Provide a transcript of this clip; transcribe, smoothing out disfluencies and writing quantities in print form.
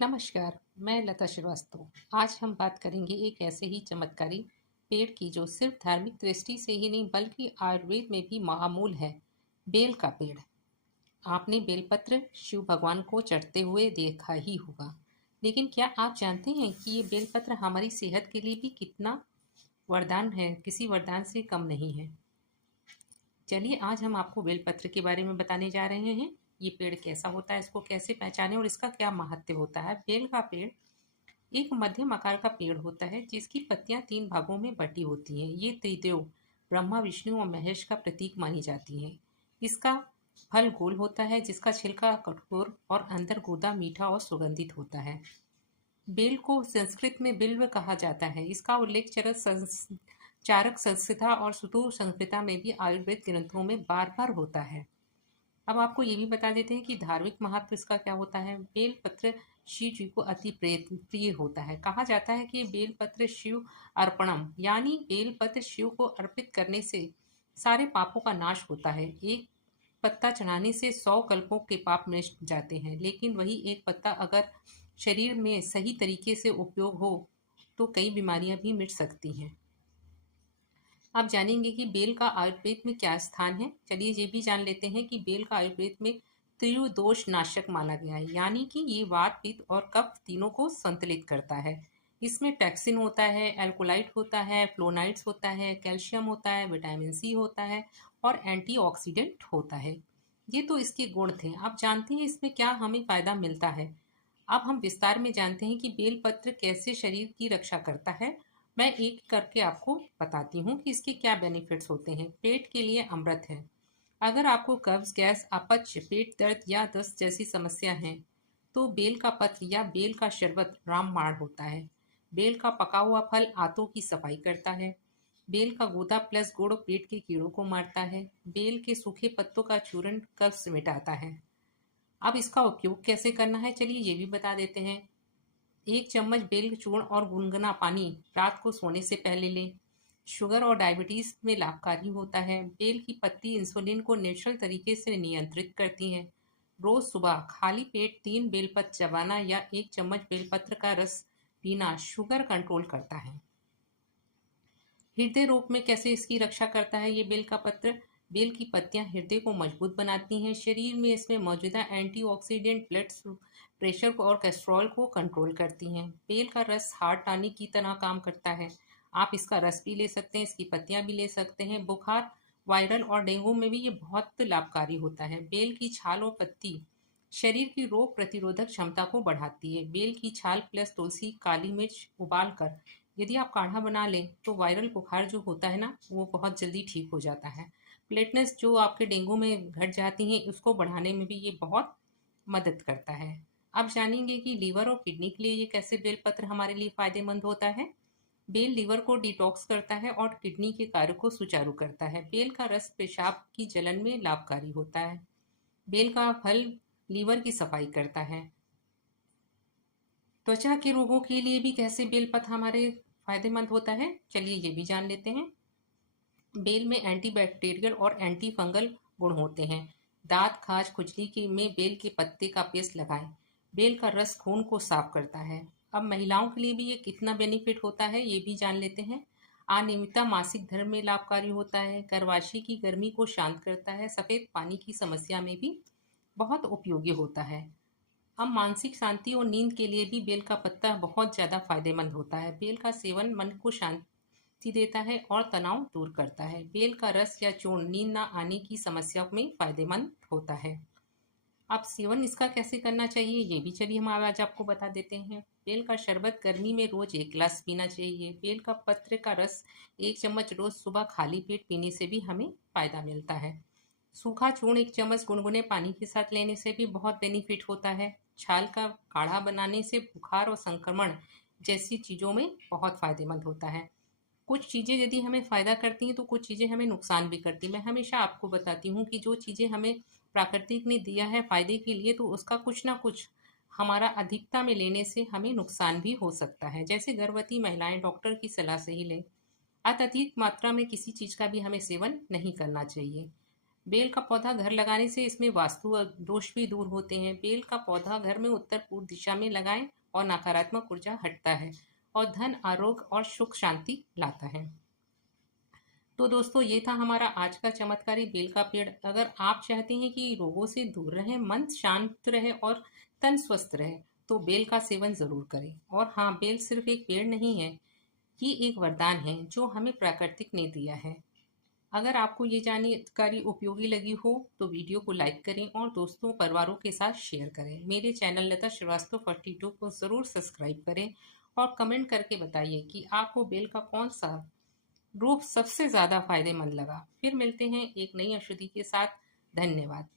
नमस्कार, मैं लता श्रीवास्तव। आज हम बात करेंगे एक ऐसे ही चमत्कारी पेड़ की जो सिर्फ धार्मिक दृष्टि से ही नहीं बल्कि आयुर्वेद में भी महामूल है, बेल का पेड़। आपने बेलपत्र शिव भगवान को चढ़ते हुए देखा ही होगा, लेकिन क्या आप जानते हैं कि ये बेलपत्र हमारी सेहत के लिए भी कितना वरदान है, किसी वरदान से कम नहीं है। चलिए आज हम आपको बेलपत्र के बारे में बताने जा रहे हैं। ये पेड़ कैसा होता है, इसको कैसे पहचानें और इसका क्या महत्व होता है। बेल का पेड़ एक मध्यम आकार का पेड़ होता है जिसकी पत्तियां 3 भागों में बटी होती हैं। ये त्रिदेव ब्रह्मा, विष्णु और महेश का प्रतीक मानी जाती हैं। इसका फल गोल होता है जिसका छिलका कठोर और अंदर गूदा मीठा और सुगंधित होता है। बेल को संस्कृत में बिल्व कहा जाता है। इसका उल्लेख चारक संहिता और सुतूर संहिता में भी आयुर्वेद ग्रंथों में बार बार होता है। अब आपको ये भी बता देते हैं कि धार्मिक महत्व इसका क्या होता है। बेल पत्र शिव जी को अति प्रिय होता है। कहा जाता है कि बेल पत्र शिव अर्पणम, यानी बेल पत्र शिव को अर्पित करने से सारे पापों का नाश होता है। एक पत्ता चढ़ाने से 100 कल्पों के पाप मिट जाते हैं, लेकिन वही एक पत्ता अगर शरीर में सही तरीके से उपयोग हो तो कई बीमारियां भी मिट सकती हैं। आप जानेंगे कि बेल का आयुर्वेद में क्या स्थान है। चलिए ये भी जान लेते हैं कि बेल का आयुर्वेद में त्रिदोष नाशक माना गया है, यानी कि ये वात, पित्त और कफ तीनों को संतुलित करता है। इसमें टैक्सिन होता है, एल्कोलाइट होता है, फ्लोनाइड्स होता है, कैल्शियम होता है, विटामिन सी होता है और एंटीऑक्सीडेंट होता है। ये तो इसके गुण थे। आप जानते हैं इसमें क्या हमें फायदा मिलता है। अब हम विस्तार में जानते हैं कि बेलपत्र कैसे शरीर की रक्षा करता है। मैं एक करके आपको बताती हूँ कि इसके क्या बेनिफिट्स होते हैं। पेट के लिए अमृत है। अगर आपको कब्ज, गैस, अपच, पेट दर्द या दस्त जैसी समस्या है तो बेल का पत्र या बेल का शरबत रामबाण होता है। बेल का पका हुआ फल आंतों की सफाई करता है। बेल का गूदा प्लस गुड़ पेट के कीड़ों को मारता है। बेल के सूखे पत्तों का चूर्ण कब्ज मिटाता है। अब इसका उपयोग कैसे करना है, चलिए ये भी बता देते हैं। 1 चम्मच बेल चूर्ण और गुनगुना पानी रात को सोने से पहले लें। शुगर और डायबिटीज में लाभकारी होता है। बेल की पत्ती इंसुलिन को नेचुरल तरीके से नियंत्रित करती हैं। रोज सुबह खाली पेट 3 बेलपत्र चबाना या 1 चम्मच बेलपत्र का रस पीना शुगर कंट्रोल करता है। हृदय रोग में कैसे इसकी रक्षा करता है ये बेल का पत्र। बेल की पत्तियां हृदय को मजबूत बनाती हैं। शरीर में इसमें मौजूदा एंटीऑक्सीडेंट ब्लड प्रेशर को और कोलेस्ट्रॉल को कंट्रोल करती हैं। बेल का रस हार्ट टॉनिक की तरह काम करता है। आप इसका रस भी ले सकते हैं, इसकी पत्तियां भी ले सकते हैं। बुखार, वायरल और डेंगू में भी ये बहुत लाभकारी होता है। बेल की छाल और पत्ती शरीर की रोग प्रतिरोधक क्षमता को बढ़ाती है। बेल की छाल प्लस तुलसी, काली मिर्च उबाल कर यदि आप काढ़ा बना लें तो वायरल बुखार जो होता है ना, वो बहुत जल्दी ठीक हो जाता है। प्लेटलेट्स जो आपके डेंगू में घट जाती हैं, उसको बढ़ाने में भी ये बहुत मदद करता है। अब जानेंगे कि लीवर और किडनी के लिए ये कैसे बेलपत्र हमारे लिए फायदेमंद होता है। बेल लीवर को डिटॉक्स करता है और किडनी के कार्य को सुचारू करता है। बेल का रस पेशाब की जलन में लाभकारी होता है। बेल का फल लीवर की सफाई करता है। त्वचा के रोगों के लिए भी कैसे बेलपत्र हमारे फायदेमंद होता है, चलिए ये भी जान लेते हैं। बेल में एंटीबैक्टीरियल और एंटी फंगल गुण होते हैं। दांत, खाज, खुजली के में बेल के पत्ते का पेस्ट लगाएं। बेल का रस खून को साफ करता है। अब महिलाओं के लिए भी ये कितना बेनिफिट होता है ये भी जान लेते हैं। अनियमितता मासिक धर्म में लाभकारी होता है। गर्भाशय की गर्मी को शांत करता है। सफेद पानी की समस्या में भी बहुत उपयोगी होता है। अब मानसिक शांति और नींद के लिए भी बेल का पत्ता बहुत ज़्यादा फायदेमंद होता है। बेल का सेवन मन को शांति देता है और तनाव दूर करता है। बेल का रस या चूर्ण नींद न आने की समस्या में फायदेमंद होता है। अब सेवन इसका कैसे करना चाहिए ये भी चलिए हम आज आपको बता देते हैं। बेल का शरबत गर्मी में रोज 1 गिलास पीना चाहिए। बेल का पत्र का रस 1 चम्मच रोज सुबह खाली पेट पीने से भी हमें फायदा मिलता है। सूखा चूर्ण 1 चम्मच गुनगुने पानी के साथ लेने से भी बहुत बेनिफिट होता है। छाल का काढ़ा बनाने से बुखार और संक्रमण जैसी चीज़ों में बहुत फायदेमंद होता है। कुछ चीज़ें यदि हमें फ़ायदा करती हैं तो कुछ चीज़ें हमें नुकसान भी करती हैं। मैं हमेशा आपको बताती हूँ कि जो चीज़ें हमें प्राकृतिक ने दिया है फ़ायदे के लिए तो उसका कुछ ना कुछ हमारा अधिकता में लेने से हमें नुकसान भी हो सकता है। जैसे गर्भवती महिलाएं डॉक्टर की सलाह से ही लें। अत्यधिक मात्रा में किसी चीज़ का भी हमें सेवन नहीं करना चाहिए। बेल का पौधा घर लगाने से इसमें वास्तु दोष भी दूर होते हैं। बेल का पौधा घर में उत्तर पूर्व दिशा में लगाएं और नकारात्मक ऊर्जा हटता है और धन, आरोग्य और सुख शांति लाता है। तो दोस्तों, ये था हमारा आज का चमत्कारी बेल का पेड़। अगर आप चाहते हैं कि रोगों से दूर रहें, मन शांत रहे और तन स्वस्थ रहे, तो बेल का सेवन जरूर करें। और हाँ, बेल सिर्फ एक पेड़ नहीं है, ये एक वरदान है जो हमें प्रकृति ने दिया है। अगर आपको ये जानकारी उपयोगी लगी हो तो वीडियो को लाइक करें और दोस्तों परिवारों के साथ शेयर करें। मेरे चैनल लता श्रीवास्तव 42 को ज़रूर सब्सक्राइब करें और कमेंट करके बताइए कि आपको बेल का कौन सा रूप सबसे ज़्यादा फायदेमंद लगा। फिर मिलते हैं एक नई औषधि के साथ। धन्यवाद।